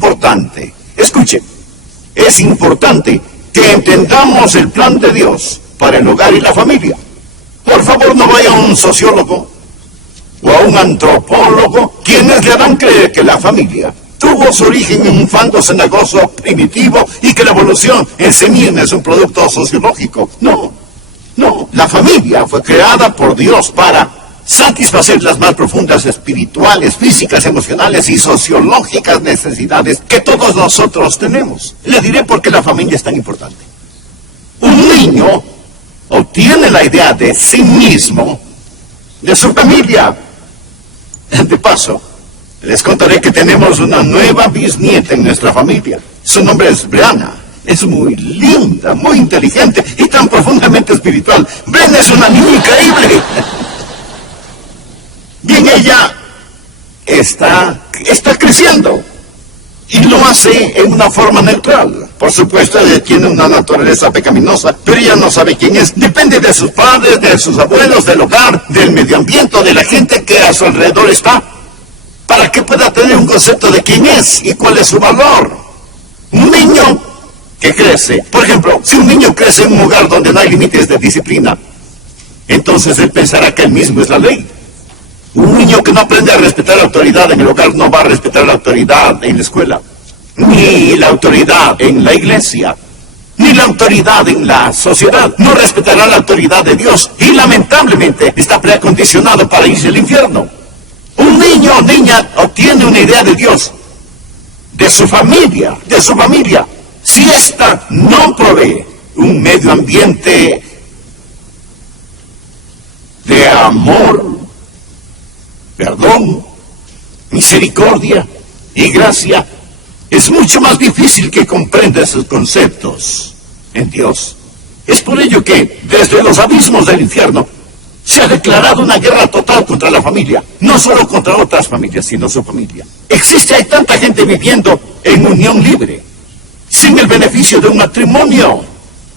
importante, escuchen, es importante que entendamos el plan de Dios para el hogar y la familia. Por favor, no vaya a un sociólogo o a un antropólogo, quienes le harán creer que la familia tuvo su origen en un fango cenagoso primitivo y que la evolución en sí misma es un producto sociológico. No, la familia fue creada por Dios para satisfacer las más profundas espirituales, físicas, emocionales y sociológicas necesidades que todos nosotros tenemos. Le diré por qué la familia es tan importante. Un niño obtiene la idea de sí mismo, de su familia. De paso, les contaré que tenemos una nueva bisnieta en nuestra familia. Su nombre es Brianna. Es muy linda, muy inteligente y tan profundamente espiritual. Brianna es una niña increíble. Bien, ella está creciendo y lo hace en una forma neutral. Por supuesto, ella tiene una naturaleza pecaminosa, pero ella no sabe quién es. Depende de sus padres, de sus abuelos, del hogar, del medio ambiente, de la gente que a su alrededor está, para que pueda tener un concepto de quién es y cuál es su valor. Un niño que crece, por ejemplo, si un niño crece en un hogar donde no hay límites de disciplina, entonces él pensará que él mismo es la ley. Un niño que no aprende a respetar la autoridad en el hogar no va a respetar la autoridad en la escuela, ni la autoridad en la iglesia, ni la autoridad en la sociedad. No respetará la autoridad de Dios y lamentablemente está preacondicionado para irse al infierno. Un niño o niña obtiene una idea de Dios, de su familia, si ésta no provee un medio ambiente de amor, perdón, misericordia y gracia, es mucho más difícil que comprenda esos conceptos en Dios. Es por ello que, desde los abismos del infierno, se ha declarado una guerra total contra la familia. No solo contra otras familias, sino su familia. Hay tanta gente viviendo en unión libre, sin el beneficio de un matrimonio.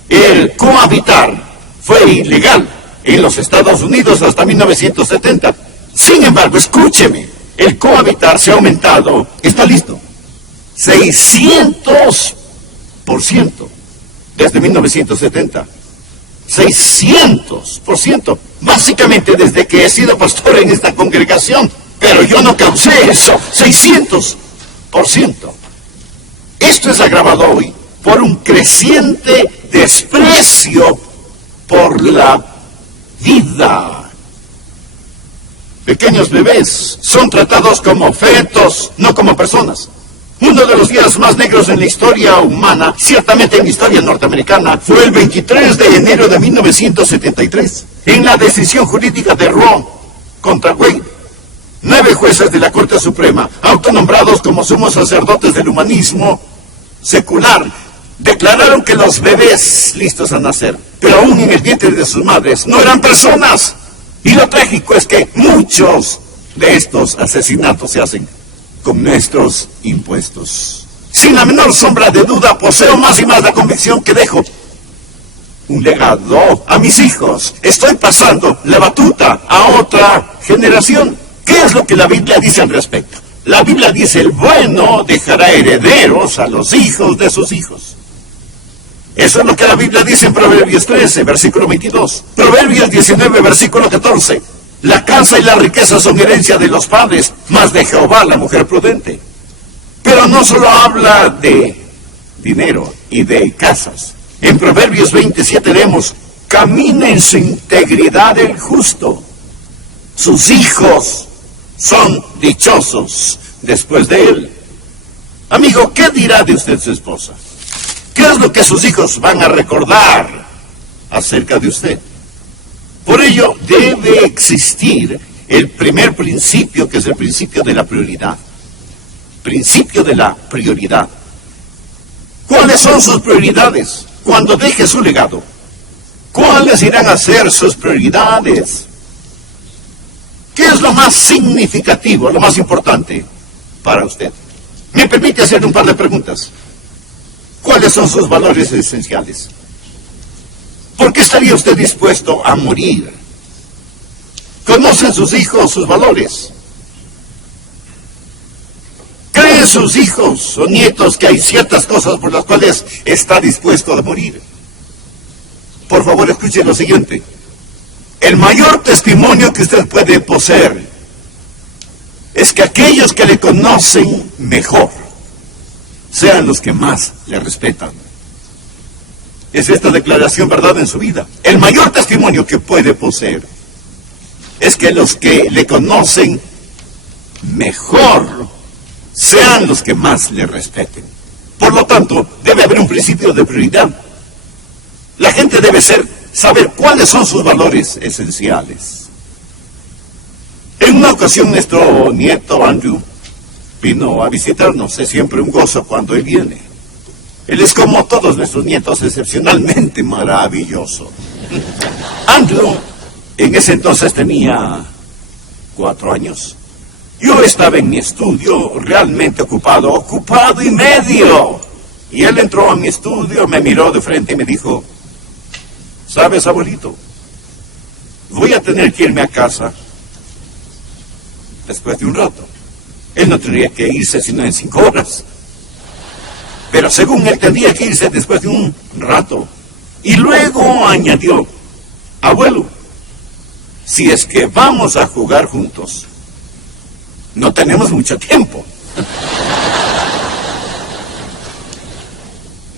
El cohabitar fue ilegal en los Estados Unidos hasta 1970. Sin embargo, escúcheme, el cohabitar se ha aumentado, ¿está listo? 600% desde 1970. 600%, básicamente desde que he sido pastor en esta congregación. Pero yo no causé eso, 600%. Esto es agravado hoy por un creciente desprecio por la vida. Pequeños bebés son tratados como fetos, no como personas. Uno de los días más negros en la historia humana, ciertamente en la historia norteamericana, fue el 23 de enero de 1973, en la decisión jurídica de Roe contra Wade. 9 jueces de la Corte Suprema, autonombrados como sumos sacerdotes del humanismo secular, declararon que los bebés listos a nacer, pero aún en el vientre de sus madres, no eran personas. Y lo trágico es que muchos de estos asesinatos se hacen con nuestros impuestos. Sin la menor sombra de duda, poseo más y más la convicción que dejo un legado a mis hijos. Estoy pasando la batuta a otra generación. ¿Qué es lo que la Biblia dice al respecto? La Biblia dice: el bueno dejará herederos a los hijos de sus hijos. Eso es lo que la Biblia dice en Proverbios 13, versículo 22. Proverbios 19, versículo 14. La casa y la riqueza son herencia de los padres, mas de Jehová la mujer prudente. Pero no solo habla de dinero y de casas. En Proverbios 27 leemos: camina en su integridad el justo. Sus hijos son dichosos después de él. Amigo, ¿qué dirá de usted su esposa? ¿Qué es lo que sus hijos van a recordar acerca de usted? Por ello, debe existir el primer principio, que es el principio de la prioridad. Principio de la prioridad. ¿Cuáles son sus prioridades cuando deje su legado? ¿Cuáles irán a ser sus prioridades? ¿Qué es lo más significativo, lo más importante para usted? ¿Me permite hacer un par de preguntas? ¿Cuáles son sus valores esenciales? ¿Por qué estaría usted dispuesto a morir? ¿Conocen sus hijos sus valores? ¿Creen sus hijos o nietos que hay ciertas cosas por las cuales está dispuesto a morir. Por favor, escuche lo siguiente. El mayor testimonio que usted puede poseer es que aquellos que le conocen mejor sean los que más le respetan. ¿Es esta declaración verdad en su vida? El mayor testimonio que puede poseer es que los que le conocen mejor sean los que más le respeten. Por lo tanto, debe haber un principio de prioridad. La gente debe saber cuáles son sus valores esenciales. En una ocasión, nuestro nieto Andrew vino a visitarnos. Es siempre un gozo cuando él viene. Él es como todos nuestros nietos, excepcionalmente maravilloso. Andrew, en ese entonces tenía 4 años. Yo estaba en mi estudio realmente ocupado y medio. Y él entró a mi estudio, me miró de frente y me dijo: ¿sabes, abuelito? Voy a tener que irme a casa después de un rato. Él no tendría que irse sino en 5 horas. Pero según él tendría que irse después de un rato. Y luego añadió: abuelo, si es que vamos a jugar juntos, no tenemos mucho tiempo.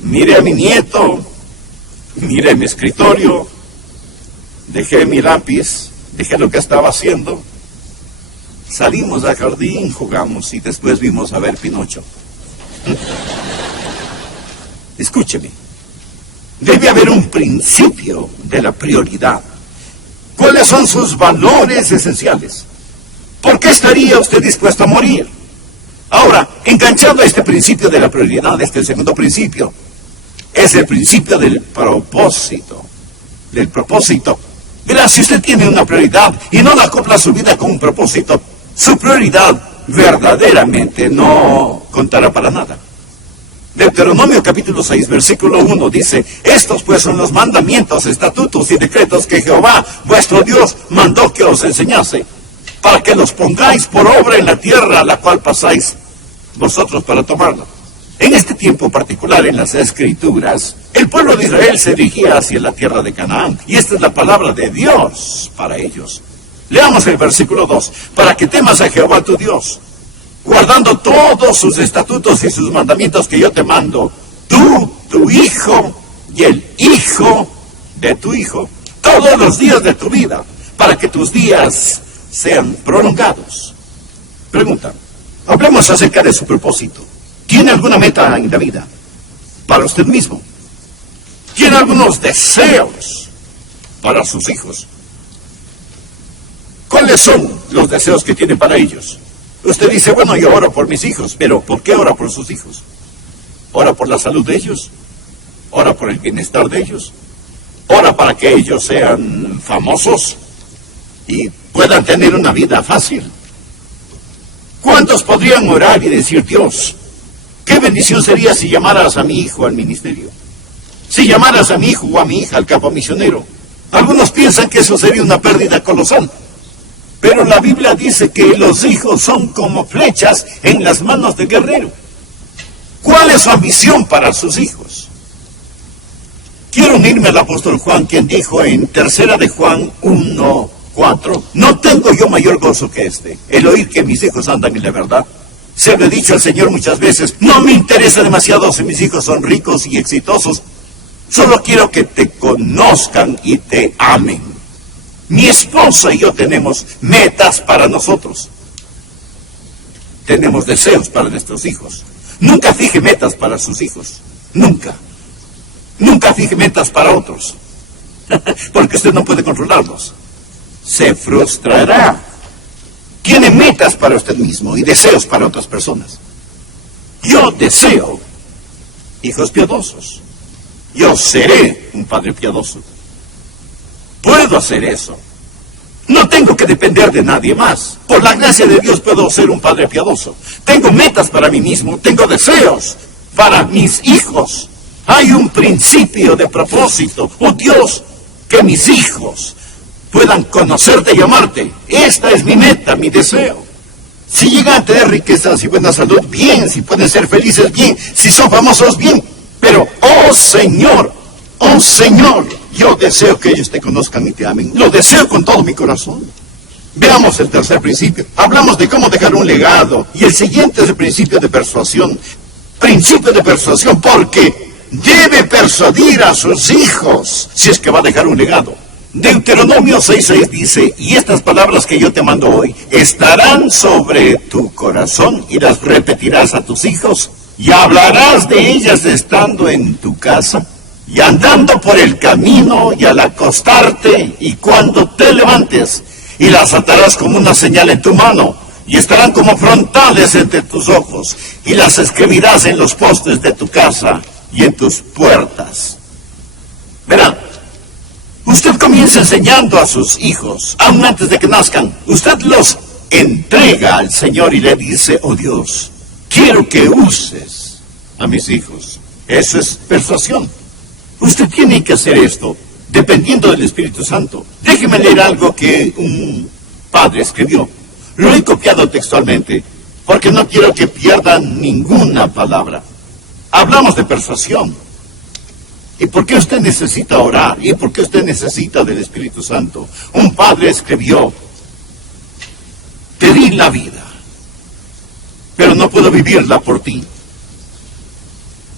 Mire a mi nieto, mire mi escritorio, dejé mi lápiz, dejé lo que estaba haciendo, salimos al jardín, jugamos y después vimos a ver Pinocho. Escúcheme, debe haber un principio de la prioridad. ¿Cuáles son sus valores esenciales? ¿Por qué estaría usted dispuesto a morir? Ahora, enganchado a este principio de la prioridad, el segundo principio, es el principio del propósito. Del propósito. Verá, si usted tiene una prioridad y no la acopla a su vida con un propósito, su prioridad verdaderamente no contará para nada. Deuteronomio capítulo 6, versículo 1 dice: estos pues son los mandamientos, estatutos y decretos que Jehová, vuestro Dios, mandó que os enseñase, para que los pongáis por obra en la tierra a la cual pasáis vosotros para tomarla. En este tiempo particular en las Escrituras, el pueblo de Israel se dirigía hacia la tierra de Canaán, y esta es la palabra de Dios para ellos. Leamos el versículo 2: para que temas a Jehová tu Dios, guardando todos sus estatutos y sus mandamientos que yo te mando, tú, tu hijo y el hijo de tu hijo, todos los días de tu vida, para que tus días sean prolongados. Pregunta, hablemos acerca de su propósito. ¿Tiene alguna meta en la vida para usted mismo? ¿Tiene algunos deseos para sus hijos? ¿Cuáles son los deseos que tiene para ellos? Usted dice: bueno, yo oro por mis hijos, pero ¿por qué ora por sus hijos? ¿Ora por la salud de ellos? ¿Ora por el bienestar de ellos? ¿Ora para que ellos sean famosos y puedan tener una vida fácil? ¿Cuántos podrían orar y decir: Dios, qué bendición sería si llamaras a mi hijo al ministerio? Si llamaras a mi hijo o a mi hija al campo misionero. Algunos piensan que eso sería una pérdida colosal. Pero la Biblia dice que los hijos son como flechas en las manos del guerrero. ¿Cuál es su ambición para sus hijos? Quiero unirme al apóstol Juan, quien dijo en 3 de Juan 1:4: no tengo yo mayor gozo que este, el oír que mis hijos andan en la verdad. Se lo he dicho al Señor muchas veces: no me interesa demasiado si mis hijos son ricos y exitosos. Solo quiero que te conozcan y te amen. Mi esposa y yo tenemos metas para nosotros. Tenemos deseos para nuestros hijos. Nunca fije metas para sus hijos. Nunca. Nunca fije metas para otros. Porque usted no puede controlarlos. Se frustrará. Tiene metas para usted mismo y deseos para otras personas. Yo deseo hijos piadosos. Yo seré un padre piadoso. Puedo hacer eso. No tengo que depender de nadie más. Por la gracia de Dios puedo ser un padre piadoso. Tengo metas para mí mismo. Tengo deseos para mis hijos. Hay un principio de propósito. Oh Dios, que mis hijos puedan conocerte y amarte. Esta es mi meta, mi deseo. Si llegan a tener riquezas y buena salud, bien. Si pueden ser felices, bien. Si son famosos, bien. Pero, oh Señor, yo deseo que ellos te conozcan y te amen. Lo deseo con todo mi corazón. Veamos el tercer principio. Hablamos de cómo dejar un legado. Y el siguiente es el principio de persuasión. Principio de persuasión, porque debe persuadir a sus hijos si es que va a dejar un legado. Deuteronomio 6:6 dice, y estas palabras que yo te mando hoy estarán sobre tu corazón y las repetirás a tus hijos y hablarás de ellas estando en tu casa y andando por el camino y al acostarte y cuando te levantes, y las atarás como una señal en tu mano y estarán como frontales entre tus ojos y las escribirás en los postes de tu casa y en tus puertas. Verán, usted comienza enseñando a sus hijos, aún antes de que nazcan. Usted los entrega al Señor y le dice, oh Dios, quiero que uses a mis hijos. Eso es persuasión. Usted tiene que hacer esto dependiendo del Espíritu Santo. Déjeme leer algo que un padre escribió. Lo he copiado textualmente porque no quiero que pierdan ninguna palabra. Hablamos de persuasión. ¿Y por qué usted necesita orar? ¿Y por qué usted necesita del Espíritu Santo? Un padre escribió, te di la vida, pero no puedo vivirla por ti.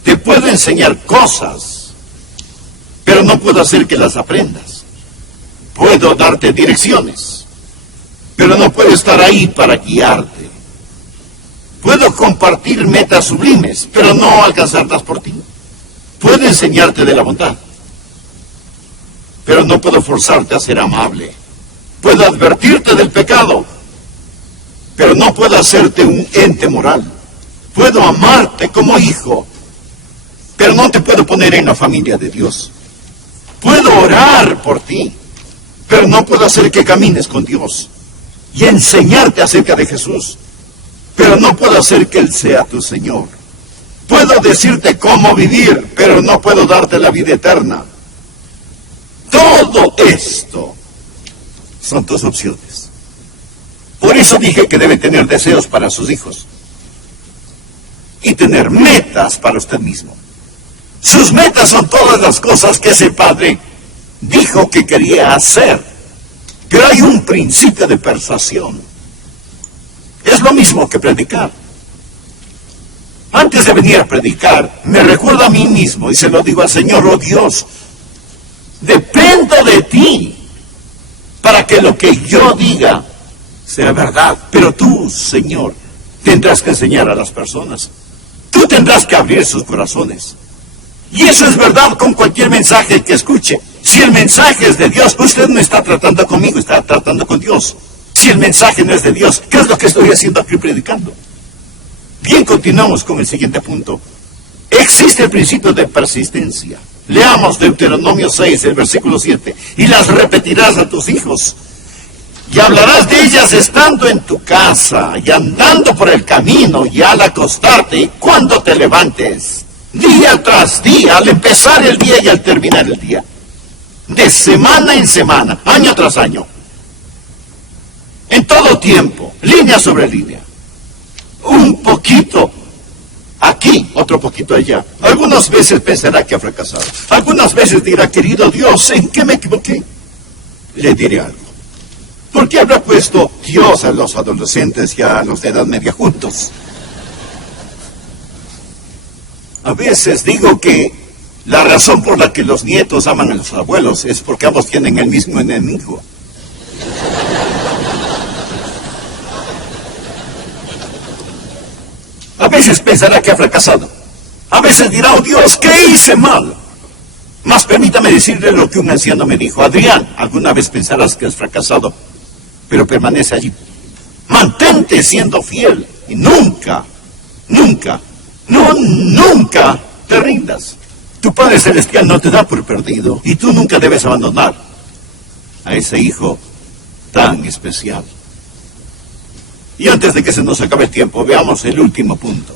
Te puedo enseñar cosas, pero no puedo hacer que las aprendas. Puedo darte direcciones, pero no puedo estar ahí para guiarte. Puedo compartir metas sublimes, pero no alcanzarlas por ti. Puedo enseñarte de la bondad, pero no puedo forzarte a ser amable. Puedo advertirte del pecado, pero no puedo hacerte un ente moral. Puedo amarte como hijo, pero no te puedo poner en la familia de Dios. Puedo orar por ti, pero no puedo hacer que camines con Dios. Y enseñarte acerca de Jesús, pero no puedo hacer que Él sea tu Señor. Puedo decirte cómo vivir, pero no puedo darte la vida eterna. Todo esto son tus opciones. Por eso dije que debe tener deseos para sus hijos. Y tener metas para usted mismo. Sus metas son todas las cosas que ese padre dijo que quería hacer. Pero hay un principio de persuasión. Es lo mismo que predicar. Antes de venir a predicar, me recuerdo a mí mismo y se lo digo al Señor, oh Dios, dependo de ti para que lo que yo diga sea verdad. Pero tú, Señor, tendrás que enseñar a las personas. Tú tendrás que abrir sus corazones. Y eso es verdad con cualquier mensaje que escuche. Si el mensaje es de Dios, usted no está tratando conmigo, está tratando con Dios. Si el mensaje no es de Dios, ¿qué es lo que estoy haciendo aquí predicando? Bien, continuamos con el siguiente punto. Existe el principio de persistencia. Leamos Deuteronomio 6, el versículo 7. Y las repetirás a tus hijos. Y hablarás de ellas estando en tu casa, y andando por el camino, y al acostarte, y cuando te levantes, día tras día, al empezar el día y al terminar el día. De semana en semana, año tras año. En todo tiempo, línea sobre línea. Un poquito aquí, otro poquito allá. Algunas veces pensará que ha fracasado. Algunas veces dirá, querido Dios, ¿en qué me equivoqué? Le diré algo. ¿Por qué habrá puesto Dios a los adolescentes y a los de edad media juntos? A veces digo que la razón por la que los nietos aman a los abuelos es porque ambos tienen el mismo enemigo. A veces pensará que ha fracasado. A veces dirá, oh Dios, ¿qué hice mal? Mas permítame decirle lo que un anciano me dijo. Adrián, alguna vez pensarás que has fracasado, pero permanece allí. Mantente siendo fiel y nunca te rindas. Tu Padre Celestial no te da por perdido y tú nunca debes abandonar a ese hijo tan especial. Y antes de que se nos acabe el tiempo, veamos el último punto.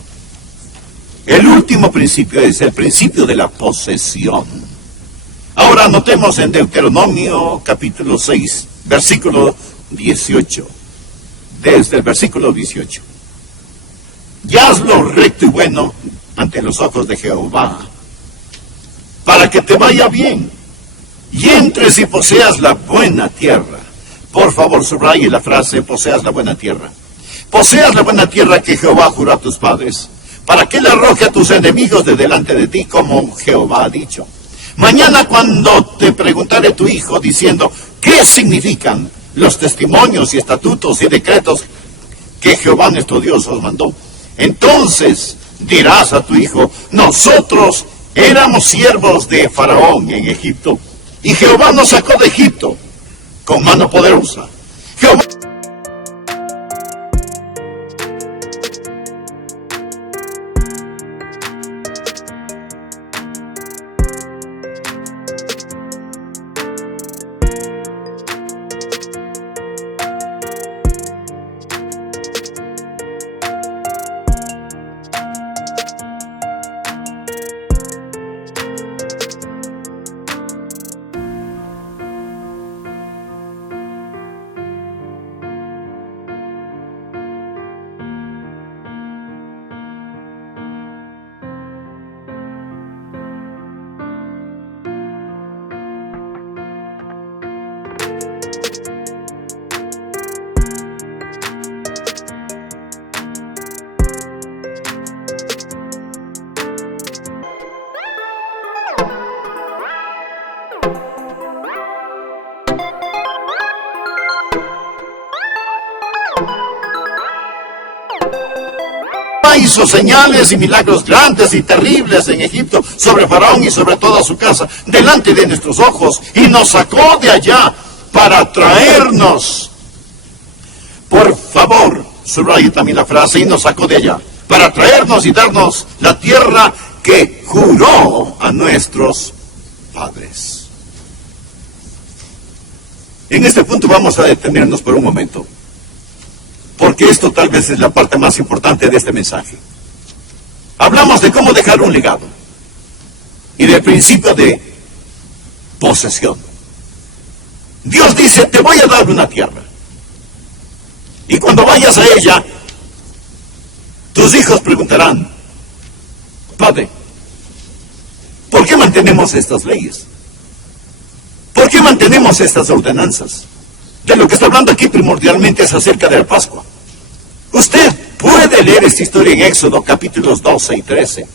El último principio es el principio de la posesión. Ahora notemos en Deuteronomio capítulo 6, versículo 18. desde el versículo 18. Y haz lo recto y bueno ante los ojos de Jehová, para que te vaya bien, y entres y poseas la buena tierra. Por favor, subraye la frase, poseas la buena tierra. Poseas la buena tierra que Jehová juró a tus padres, para que le arroje a tus enemigos de delante de ti, como Jehová ha dicho. Mañana cuando te preguntare tu hijo, diciendo, ¿qué significan los testimonios y estatutos y decretos que Jehová nuestro Dios os mandó? Entonces dirás a tu hijo, nosotros éramos siervos de Faraón en Egipto, y Jehová nos sacó de Egipto con mano poderosa. Jehová... hizo señales y milagros grandes y terribles en Egipto sobre Faraón y sobre toda su casa, delante de nuestros ojos, y nos sacó de allá para traernos. Por favor, subraye también la frase, y nos sacó de allá, para traernos y darnos la tierra que juró a nuestros padres. En este punto vamos a detenernos por un momento, porque esto tal vez es la parte más importante de este mensaje. Hablamos de cómo dejar un legado y del principio de posesión. Dios dice, te voy a dar una tierra, y cuando vayas a ella, tus hijos preguntarán, Padre, ¿por qué mantenemos estas leyes? ¿Por qué mantenemos estas ordenanzas? De lo que está hablando aquí primordialmente es acerca de la Pascua. Usted puede leer esta historia en Éxodo capítulos 12 y 13.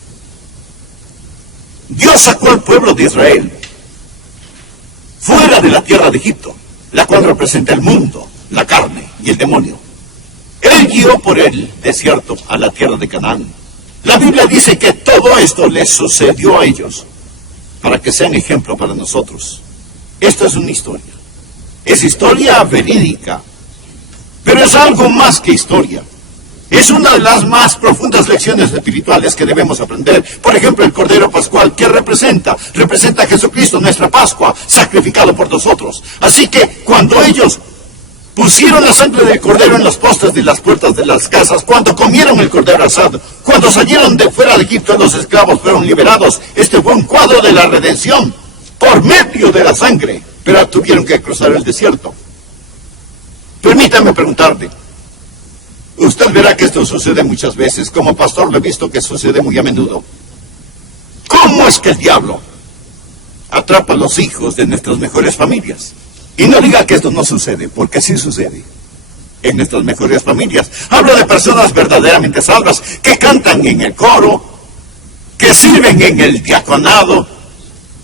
Dios sacó al pueblo de Israel fuera de la tierra de Egipto, la cual representa el mundo, la carne y el demonio. Él guió por el desierto a la tierra de Canaán. La Biblia dice que todo esto les sucedió a ellos para que sean ejemplo para nosotros. Esto es una historia. Es historia verídica, pero es algo más que historia. Es una de las más profundas lecciones espirituales que debemos aprender. Por ejemplo, el Cordero Pascual, ¿qué representa? Representa a Jesucristo, nuestra Pascua, sacrificado por nosotros. Así que cuando ellos pusieron la sangre del Cordero en los postes de las puertas de las casas, cuando comieron el Cordero asado, cuando salieron de fuera de Egipto, los esclavos fueron liberados. Este fue un cuadro de la redención por medio de la sangre, pero tuvieron que cruzar el desierto. Permítame preguntarle, usted verá que esto sucede muchas veces, como pastor lo he visto que sucede muy a menudo. ¿Cómo es que el diablo atrapa a los hijos de nuestras mejores familias? Y no diga que esto no sucede, porque sí sucede en nuestras mejores familias. Hablo de personas verdaderamente salvas, que cantan en el coro, que sirven en el diaconado,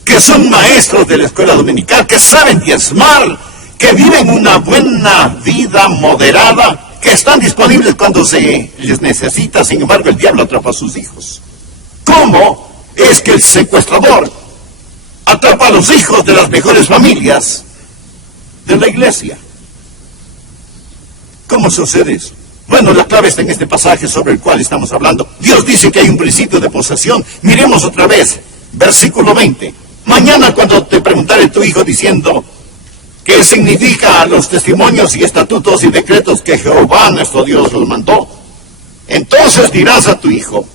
que son maestros de la escuela dominical, que saben diezmar, que viven una buena vida moderada, que están disponibles cuando se les necesita. Sin embargo, el diablo atrapa a sus hijos. ¿Cómo es que el secuestrador atrapa a los hijos de las mejores familias de la iglesia? ¿Cómo sucede eso? Bueno, la clave está en este pasaje sobre el cual estamos hablando. Dios dice que hay un principio de posesión. Miremos otra vez, versículo 20. Mañana cuando te preguntare tu hijo diciendo, ¿qué significa los testimonios y estatutos y decretos que Jehová nuestro Dios los mandó? Entonces dirás a tu hijo,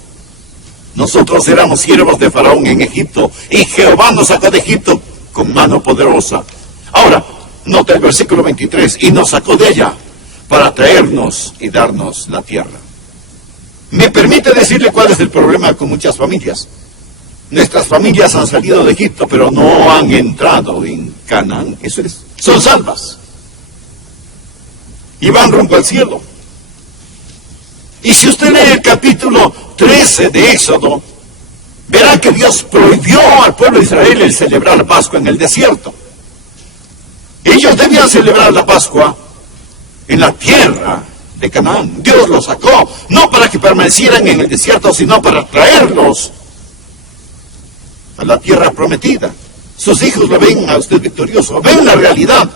nosotros éramos siervos de Faraón en Egipto, y Jehová nos sacó de Egipto con mano poderosa. Ahora, nota el versículo 23, y nos sacó de ella para traernos y darnos la tierra. ¿Me permite decirle cuál es el problema con muchas familias? Nuestras familias han salido de Egipto, pero no han entrado en Canaán. Eso es. Son salvas. Y van rumbo al cielo. Y si usted lee el capítulo 13 de Éxodo, verá que Dios prohibió al pueblo de Israel el celebrar la Pascua en el desierto. Ellos debían celebrar la Pascua en la tierra de Canaán. Dios los sacó, no para que permanecieran en el desierto, sino para traerlos a la tierra prometida. Sus hijos lo ven a usted victorioso, ven la realidad.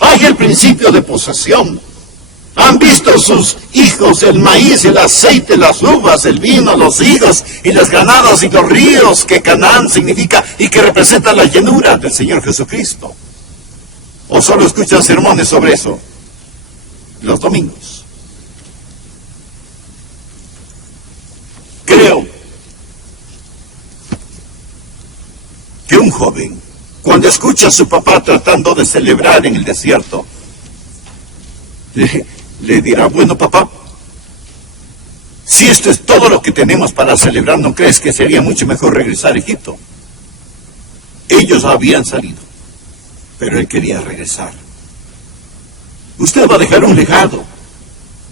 Hay el principio de posesión. Han visto sus hijos, el maíz, el aceite, las uvas, el vino, los higos y las granadas y los ríos que Canaán significa y que representa la llenura del Señor Jesucristo. ¿O solo escuchan sermones sobre eso los domingos? Creo que un joven, cuando escucha a su papá tratando de celebrar en el desierto, le dirá: bueno, papá, si esto es todo lo que tenemos para celebrar, ¿no crees que sería mucho mejor regresar a Egipto? Ellos habían salido, pero él quería regresar. Usted va a dejar un legado,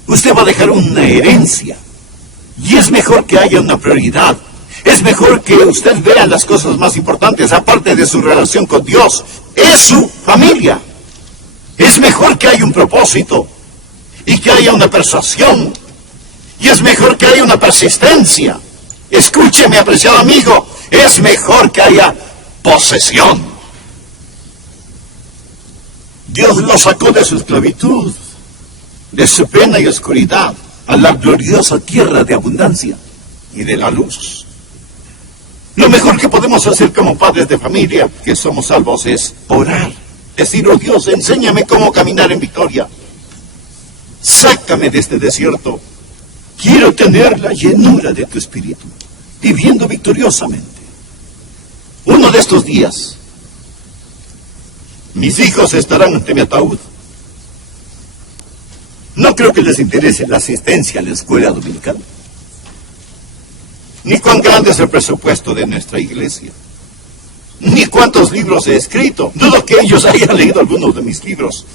usted va a dejar una herencia, y es mejor que haya una prioridad. Es mejor que usted vea las cosas más importantes, aparte de su relación con Dios. Es su familia. Es mejor que haya un propósito y que haya una persuasión. Y es mejor que haya una persistencia. Escúcheme, apreciado amigo, es mejor que haya posesión. Dios lo sacó de su esclavitud, de su pena y oscuridad, a la gloriosa tierra de abundancia y de la luz. Lo mejor que podemos hacer como padres de familia que somos salvos es orar. Decir: oh Dios, enséñame cómo caminar en victoria. Sácame de este desierto. Quiero tener la llenura de tu espíritu, viviendo victoriosamente. Uno de estos días, mis hijos estarán ante mi ataúd. No creo que les interese la asistencia a la escuela dominical, ni cuán grande es el presupuesto de nuestra iglesia, ni cuántos libros he escrito. Dudo que ellos hayan leído algunos de mis libros.